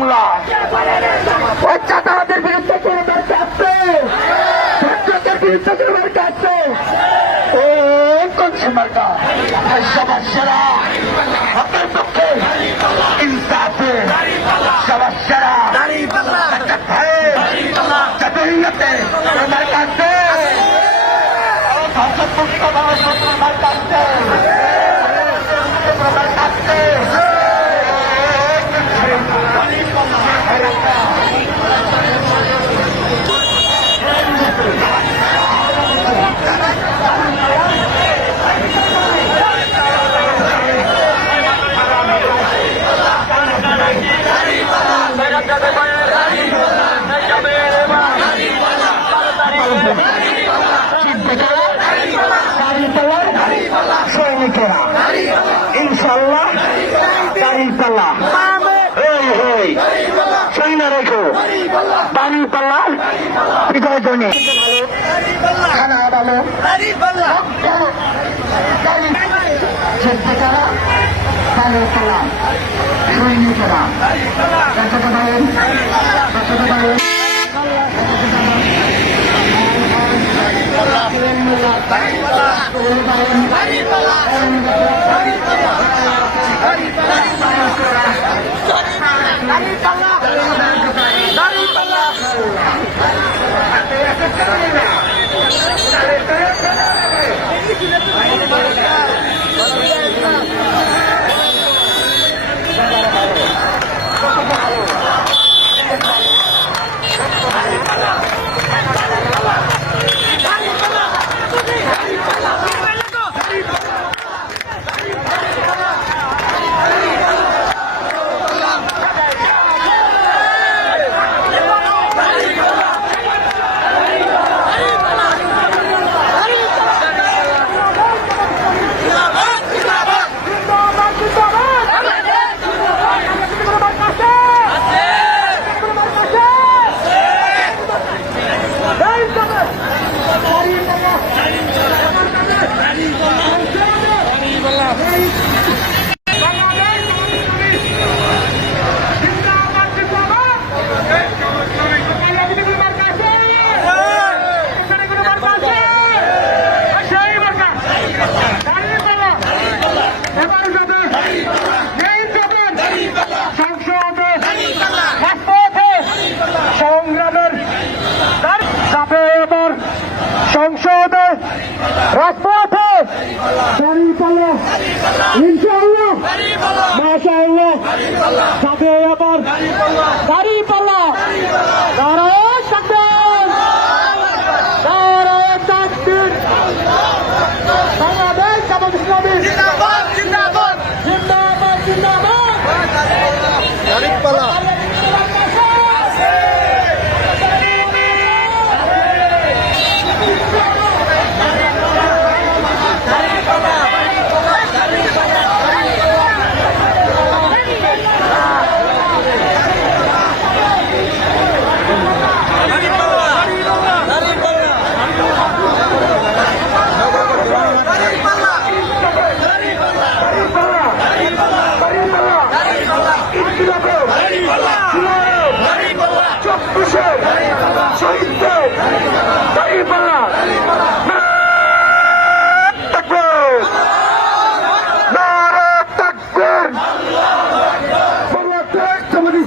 বাংলা। ওই চাঁদাবাদের বিরুদ্ধে কোনো মার্কা আছে? ছাত্রদের বিরুদ্ধে কোনো মার্কা আছে? ও কোন সে মার্কা? সবার সেরা হকের পক্ষে ইনসাফে সবার সেরা জাতীয়তে মার্কা আছে। ভারতবর্ষ বাংলাদেশের মার্কা আছে। মার্কা আছে। সৈনিকেরা ইনশাল্লাহ দাঁড়িয়ে পাল্লা সৈন্য রেখো দাঁড়িয়ে পাল্লা বিজয় জন্য খানা আলো যোদ্ধারা দাঁড়িয়ে পাল্লা সৈনিকেরা সংসদে রাজপথে দাঁড়িপাল্লা ইনশাআল্লাহ মাশাআল্লাহ সাথে আবার দাঁড়িপাল্লা নারায়ে তাকবীর নারায়ে তাকবীর বাংলাদেশ জামাত ইসলামী জিন্দাবাদ জিন্দাবাদ জিন্দাবাদ জিন্দাবাদ দাঁড়িপাল্লা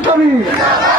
Islami